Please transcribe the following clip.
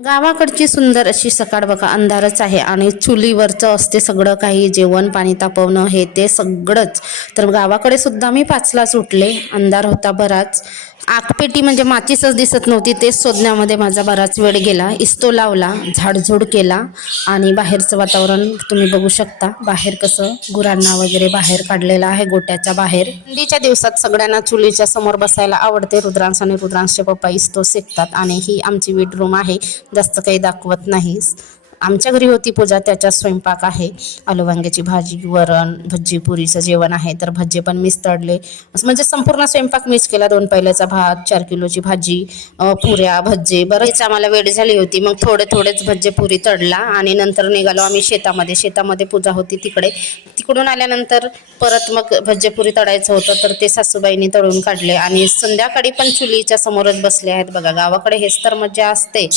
गावाकडची सुंदर अशी सकाळ बघा, अंधारच आहे आणि चुलीवरचं असते सगळं काही, जेवण पाणी तापवणं हे ते सगळंच. तर गावाकडे सुद्धा मी 5लाच उठले, अंधार होता बराच. आगपेटी म्हणजे माचीसच दिसत नव्हती, तेच शोधण्यामध्ये माझा बराच वेळ गेला. इस्तो लावला, झाडझूड केला आणि बाहेरचं वातावरण तुम्ही बघू शकता. बाहेर कसं गुरांना वगैरे बाहेर काढलेलं आहे गोट्याच्या बाहेर. थंडीच्या दिवसात सगळ्यांना चुलीच्या समोर बसायला आवडते. रुद्रांश आणि रुद्रांशचे पप्पा इस्तो शेकतात आणि ही आमची बेडरूम आहे. जास्त काही दाखवत नाहीस. आमच्या घरी होती पूजा, त्याच्या स्वयंपाक आहे. आलू वांग्याची भाजी, वरण, भज्जी, पुरीचं जेवण आहे. तर भज्जे पण मीच तळले, म्हणजे संपूर्ण स्वयंपाक मीच केला. 2 पायल्याचा भात, 4 किलोची भाजी, पुऱ्या, भज्जे. बरेच आम्हाला वेळ झाली होती. मग थोडेच भज्जे पुरी तळला आणि नंतर निघालो आम्ही शेतामध्ये. शेतामध्ये पूजा होती तिकडे. तिकडून आल्यानंतर परत मग भज्जे पुरी तळायचं होतं, तर ते सासूबाईंनी तळून काढले आणि संध्याकाळी पण चुलीच्या समोरच बसले आहेत बघा. गावाकडे हेच तर मजा असते.